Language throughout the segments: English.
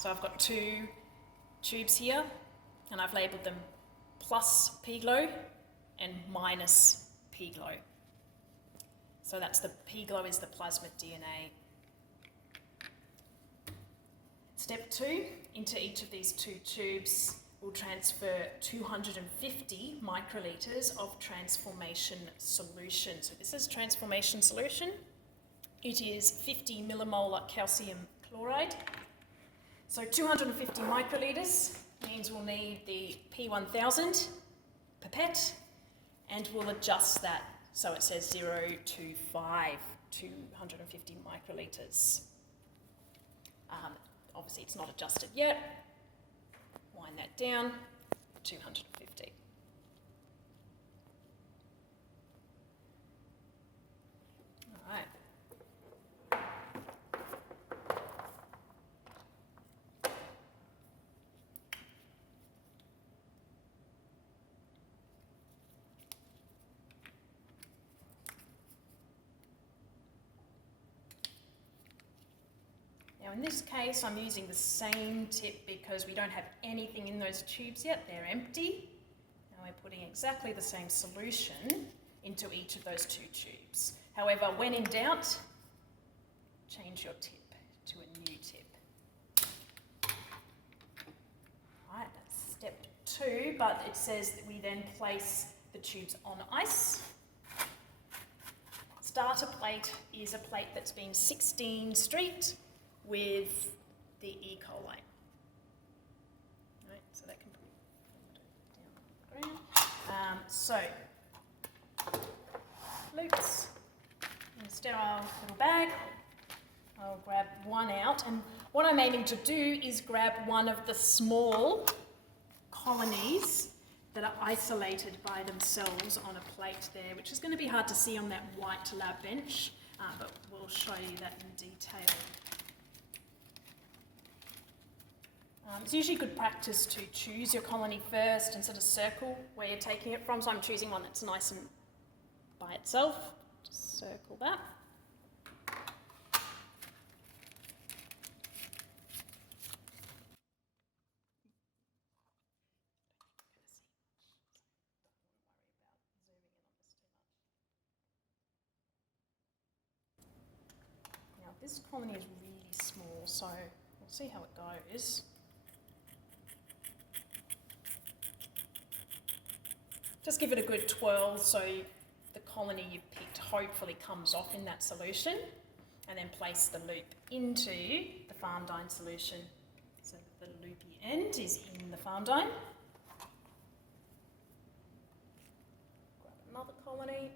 So I've got two tubes here, and I've labelled them plus p-glow and minus p-glow. So that's the p-glow is the plasmid DNA. Step 2, into each of these two tubes, we'll transfer 250 microliters of transformation solution. So this is transformation solution. It is 50 millimolar calcium chloride. So 250 microliters means we'll need the P1000 pipette, and we'll adjust that so it says 0 to 5, 250 microliters. Obviously it's not adjusted yet. Wind that down, 250. All right. Now in this case, I'm using the same tip because we don't have anything in those tubes yet. They're empty. Now we're putting exactly the same solution into each of those two tubes. However, when in doubt, change your tip to a new tip. Right, that's step 2, but it says that we then place the tubes on ice. Starter plate is a plate that's been 16 street with the E. coli. Right, so that can put it down on the ground. So, loops in a sterile little bag. I'll grab one out, and what I'm aiming to do is grab one of the small colonies that are isolated by themselves on a plate there, which is going to be hard to see on that white lab bench, but we'll show you that in detail. It's usually good practice to choose your colony first and sort of circle where you're taking it from. So I'm choosing one that's nice and by itself. Just circle that. Now this colony is really small, so we'll see how it goes. Just give it a good twirl so the colony you've picked hopefully comes off in that solution, and then place the loop into the farmdine solution so that the loopy end is in the farmdine. Grab another colony.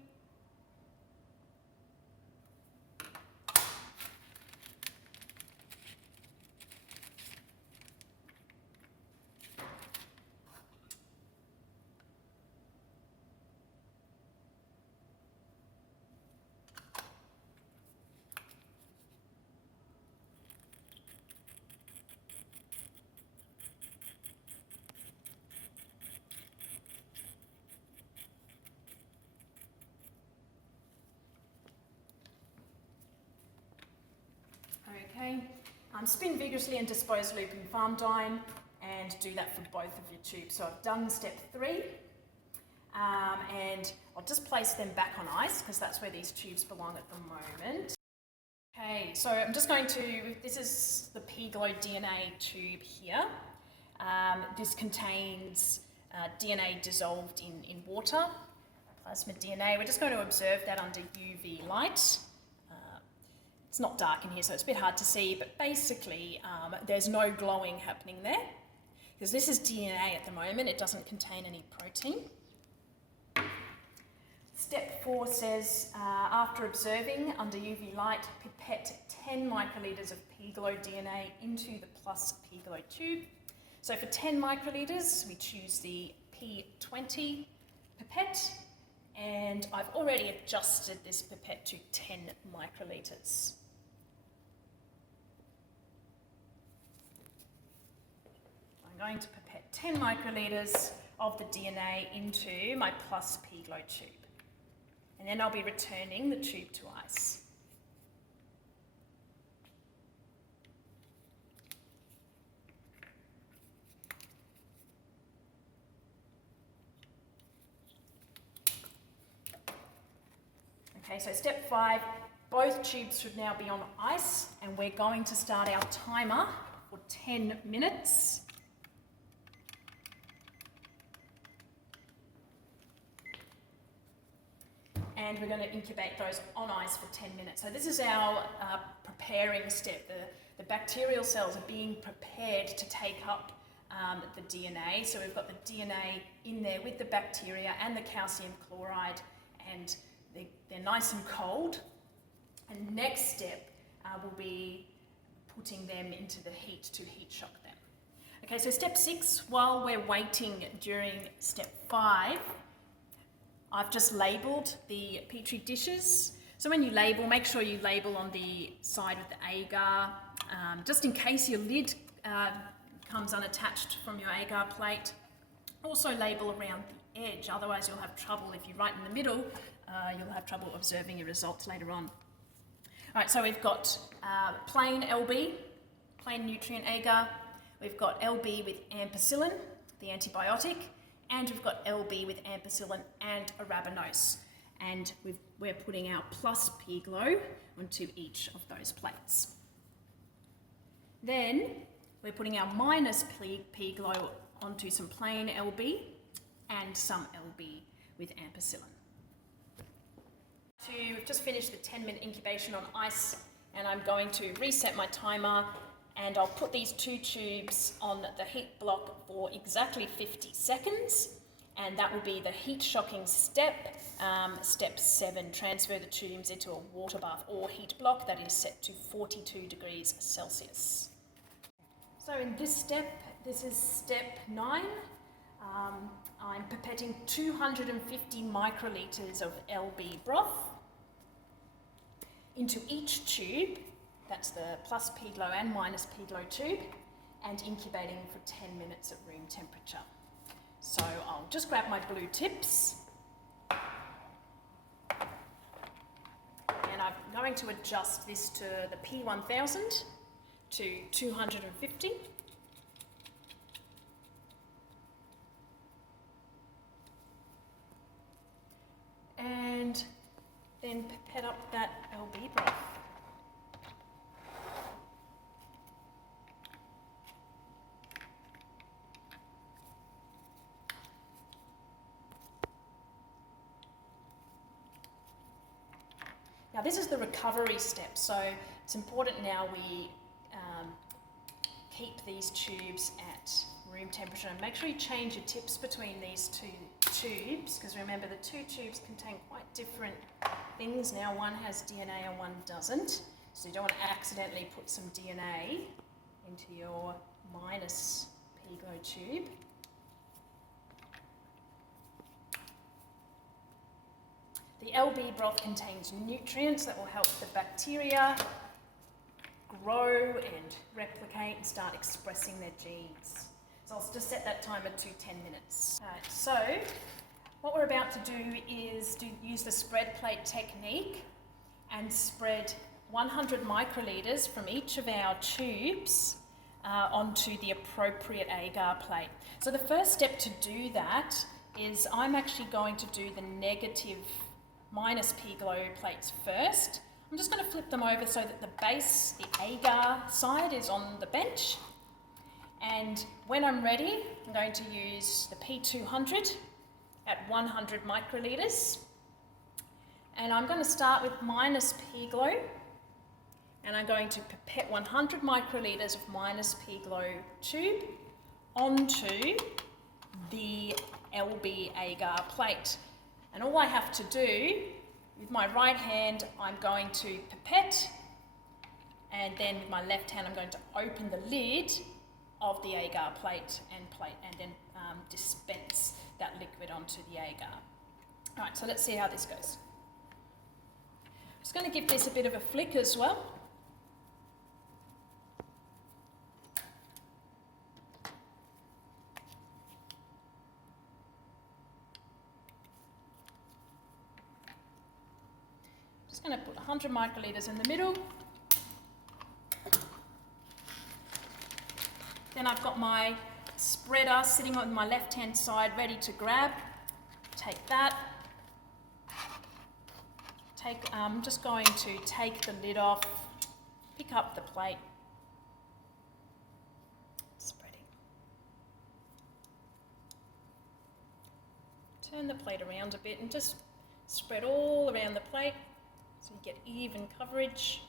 Okay, spin vigorously and dispose loop in farmdine, and do that for both of your tubes. So I've done step 3, and I'll just place them back on ice because that's where these tubes belong at the moment. Okay, so I'm just going to, this is the p-glow DNA tube here. This contains DNA dissolved in water, plasmid DNA. We're just going to observe that under UV light. It's not dark in here, so it's a bit hard to see, but basically there's no glowing happening there because this is DNA at the moment. It doesn't contain any protein. Step 4 says, after observing under UV light, pipette 10 microliters of p-glow DNA into the plus p-glow tube. So for 10 microliters, we choose the P20 pipette, and I've already adjusted this pipette to 10 microliters. I'm going to pipette 10 microliters of the DNA into my plus p-glow tube. And then I'll be returning the tube to ice. Okay, so step 5, both tubes should now be on ice, and we're going to start our timer for 10 minutes. And we're going to incubate those on ice for 10 minutes. So this is our preparing step. The bacterial cells are being prepared to take up the DNA. So we've got the DNA in there with the bacteria and the calcium chloride, and they're nice and cold. And next step will be putting them into the heat to heat shock them. Okay, so step 6, while we're waiting during step 5, I've just labelled the Petri dishes. So when you label, make sure you label on the side with the agar, just in case your lid comes unattached from your agar plate. Also label around the edge, otherwise you'll have trouble if you're right in the middle, you'll have trouble observing your results later on. All right, so we've got plain LB, plain nutrient agar. We've got LB with ampicillin, the antibiotic, and we've got LB with ampicillin and arabinose. And we're putting our plus P-Glow onto each of those plates. Then we're putting our minus P-Glow onto some plain LB and some LB with ampicillin. We've just finished the 10-minute incubation on ice, and I'm going to reset my timer, and I'll put these 2 tubes on the heat block for exactly 50 seconds, and that will be the heat shocking step. Step 7, transfer the tubes into a water bath or heat block that is set to 42 degrees Celsius. So in this step, this is step 9. I'm pipetting 250 microliters of LB broth into each tube. That's the plus P-Glow and minus P-Glow tube, and incubating for 10 minutes at room temperature. So I'll just grab my blue tips, and I'm going to adjust this to the P1000 to 250. And then pipette up that LB broth. Now this is the recovery step, so it's important now we keep these tubes at room temperature, and make sure you change your tips between these 2 tubes, because remember the 2 tubes contain quite different things. Now one has DNA and one doesn't, so you don't want to accidentally put some DNA into your minus P-Glow tube. The LB broth contains nutrients that will help the bacteria grow and replicate and start expressing their genes. So I'll just set that timer to 10 minutes. Alright, so what we're about to do is use the spread plate technique and spread 100 microliters from each of our tubes onto the appropriate agar plate. So the first step to do that is I'm actually going to do the negative minus P-Glow plates first. I'm just going to flip them over so that the base, the agar side, is on the bench. And when I'm ready, I'm going to use the P200 at 100 microliters. And I'm going to start with minus P-Glow, and I'm going to pipette 100 microliters of minus P-Glow tube onto the LB agar plate. And all I have to do, with my right hand, I'm going to pipette, and then with my left hand, I'm going to open the lid of the agar plate and then dispense that liquid onto the agar. All right, so let's see how this goes. I'm just going to give this a bit of a flick as well. Just going to put 100 microliters in the middle. Then I've got my spreader sitting on my left-hand side ready to grab. Take that. I'm just going to take the lid off, pick up the plate, spreading. Turn the plate around a bit and just spread all around the plate so you get even coverage.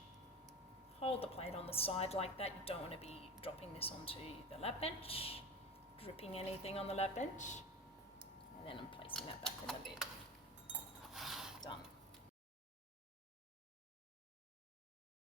Hold the plate on the side like that. You don't want to be dropping this onto the lab bench, dripping anything on the lab bench. And then I'm placing that back in the lid. Done.